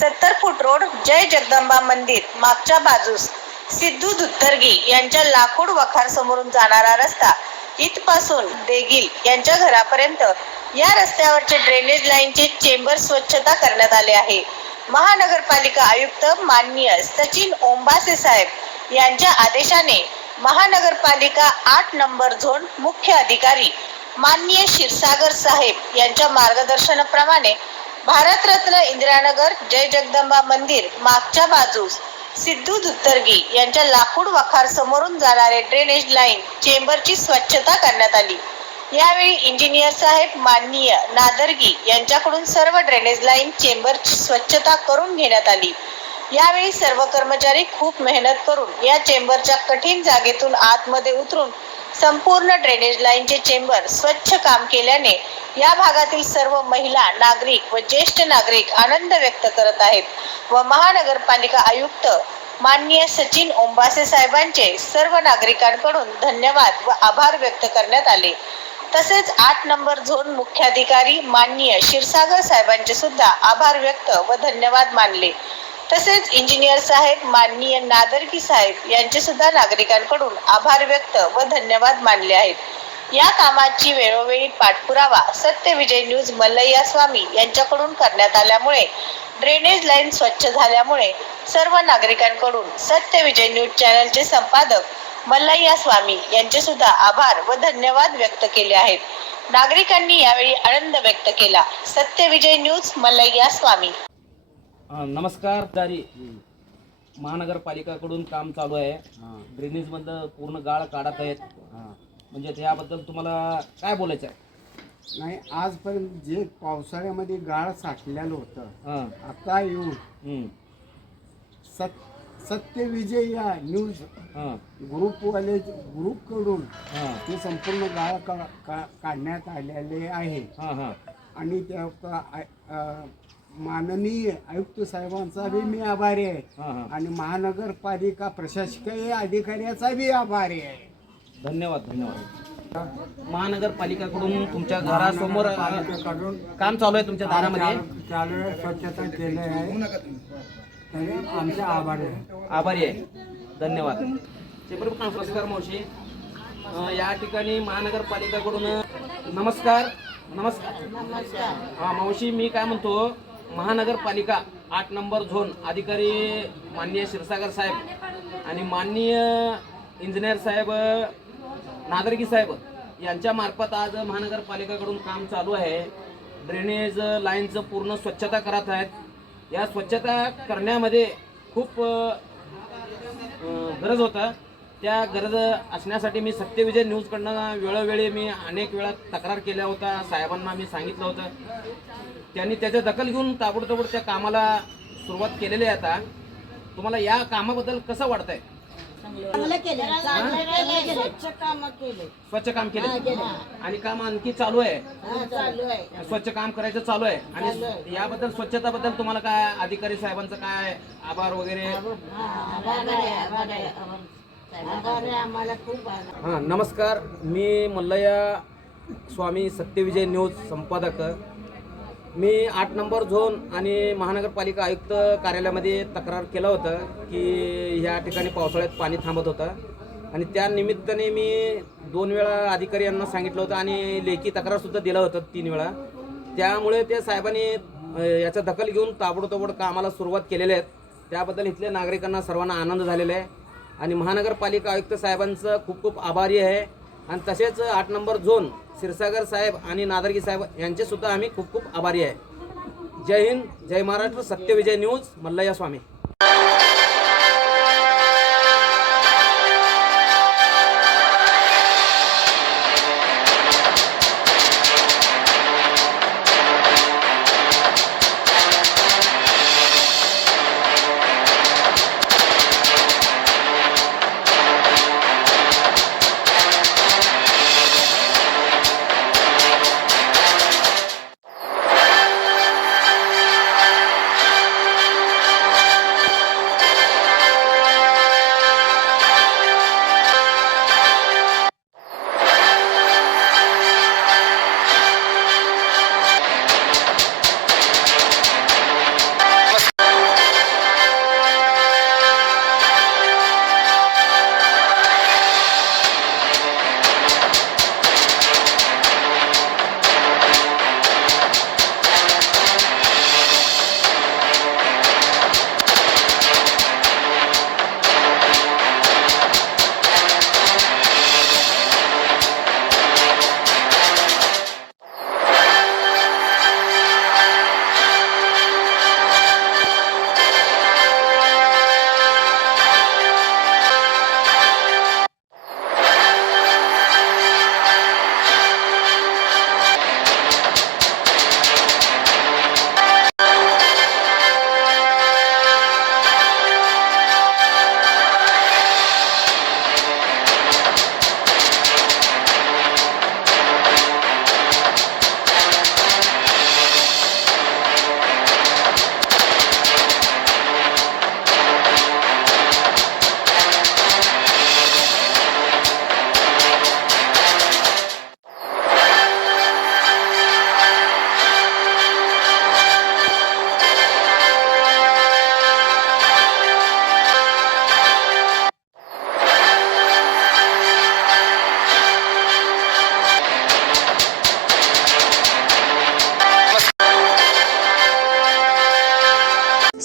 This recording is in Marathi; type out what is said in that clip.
सत्तर फूट रोड जय जगदंबा मंदिर. मागच्या बाजूस सिद्धू दुत्तरगी यांच्या लाकूड वखार समोरून जाणारा रस्ता. इथपासून देगील यांच्या घरापर्यंत या रस्त्यावरचे ड्रेनेज लाईनचे चेंबर स्वच्छता करण्यात आले आहे. महानगरपालिका आयुक्त माननीय सचिन ओंबासे साहेब यांच्या आदेशाने महानगरपालिका आठ नंबर झोन मुख्य अधिकारी माननीय क्षीरसागर साहेब यांच्या मार्गदर्शनाप्रमाणे भारतरत्न इंदिरानगर जय जगदंबा मंदिर मागच्या बाजूस सिद्धू दुत्तरगी यांच्या लाकूड वखार समोरून जाणारे ड्रेनेज लाईन चेंबरची स्वच्छता करण्यात आली. यावेळी इंजिनियर साहेब माननीय नादरगी यांच्याकडून सर्व ड्रेनेज लाईन चेंबरची स्वच्छता करून घेण्यात आली. यावेळी सर्व कर्मचारी खूप मेहनत करून या चेंबरच्या कठीण जागेतून आतमध्ये उतरून संपूर्ण ड्रेनेज लाईनचे चेंबर स्वच्छ काम केल्याने या भागातील सर्व महिला नागरिक व ज्येष्ठ नागरिक आनंद व्यक्त करत आहेत व महानगरपालिका आयुक्त माननीय सचिन ओंबासे साहेबांचे सर्व नागरिकांकडून धन्यवाद व आभार व्यक्त करण्यात आले. तसेच आठ नंबर झोन मुख्याधिकारी माननीय क्षीरसागर साहेबांचे सुद्धा आभार व्यक्त व धन्यवाद मानले. तसेच इंजिनियर साहेब माननीय नादरकी साहेब यांचे सुद्धा नागरिकांकडून आभार व्यक्त व धन्यवाद मानले आहेत. या कामाची वेळोवेळी पाठपुरावा सत्य विजय न्यूज मल्लय्या स्वामी यांच्याकडून करण्यात आल्यामुळे ड्रेनेज लाईन स्वच्छ झाल्यामुळे सर्व नागरिकांकडून सत्य विजय न्यूज चॅनलचे संपादक मल्लय्या स्वामी यांचे सुद्धा आभार व धन्यवाद व्यक्त केले आहेत. नागरिकांनी यावेळी आनंद व्यक्त केला. सत्य विजय न्यूज मल्लय्या स्वामी. हा, नमस्कार दारी महानगरपालिकाकडून काम चालू आहे. हां. ड्रेनेजमधलं पूर्ण गाळ काढत आहेत. हां. म्हणजे त्याबद्दल तुम्हाला काय बोलायचं आहे? नाही आजपर्यंत जे पावसाळ्यामध्ये गाळ साठलेलं होतं हां. आता येऊन हम्म, सत सत्य विजय या न्यूज हां. ग्रुपवाले ग्रुपकडून हां. ते संपूर्ण गाळ का, का काढण्यात आलेले आहे. हां हां. आणि त्या माननीय आयुक्त साहेबांचा बी मी आभारी आहे. हां हां. आणि महानगरपालिका प्रशासकीय अधिकाऱ्याचा बी आभारी आहे. धन्यवाद धन्यवाद. महानगरपालिकाकडून तुमच्या घरासमोर अ, काम चालू आहे तुमच्या दारामध्ये? चालू आहे, स्वच्छता केली आहे. तरी आमचे आभार आहे. आभारी आहे. धन्यवाद. चेंबर नमस्कार मावशी. अ, या ठिकाणी महानगरपालिकाकडून नमस्कार नमस्कार. हा मावशी मी काय म्हणतो महानगरपालिका आठ नंबर झोन अधिकारी माननीय क्षीरसागर साहेब आणि माननीय इंजिनियर साहेब नागरिकी साहेब यांच्या मार्फत आज महानगरपालिकाकडून काम चालू आहे. ड्रेनेज लाईनचं पूर्ण स्वच्छता करत आहेत. या स्वच्छता करण्यामध्ये खूप गरज होता. त्या गरज असण्यासाठी मी सत्यविजय न्यूजकडनं वेळोवेळी मी अनेक वेळा तक्रार केल्या होत्या. साहेबांना मी सांगितलं होतं. त्यांनी त्याच्या दखल घेऊन ताबडतोब त्या कामाला सुरुवात केलेली आहे आता. तुम्हाला या कामाबद्दल कसं वाटतंय? स्वच्छ काम केले स्वच्छ काम केलं केलं. आणि काम आणखी चालू आहे. चालू आहे. स्वच्छ काम करायचं चालू आहे. आणि. याबद्दल स्वच्छताबद्दल तुम्हाला काय अधिकारी साहेबांचं काय आभार वगैरे? हां नमस्कार. मी मल्लया स्वामी सत्यविजय न्यूज संपादक. मी आठ नंबर झोन आणि महानगरपालिका आयुक्त कार्यालयामध्ये तक्रार केलं होतं की ह्या ठिकाणी पावसाळ्यात पाणी थांबत होतं. आणि त्या निमित्ताने मी दोन वेळा अधिकारी यांना सांगितलं होतं आणि लेखी तक्रारसुद्धा दिलं होतं तीन वेळा. त्यामुळे ते साहेबांनी याचा दखल घेऊन ताबडतोबड कामाला सुरुवात केलेल्या आहेत त्याबद्दल इथल्या नागरिकांना सर्वांना आनंद झालेला आहे. आणि महानगरपालिका आयुक्त साहेबांचं खूप खूप आभारी आहे. आणि तसेच आठ नंबर झोन क्षीरसागर साहेब आणि नादरगी साहेब यांचे सुद्धा आम्ही खूप खूप आभारी आहे. जय हिंद जय महाराष्ट्र सत्यविजय न्यूज मल्लया स्वामी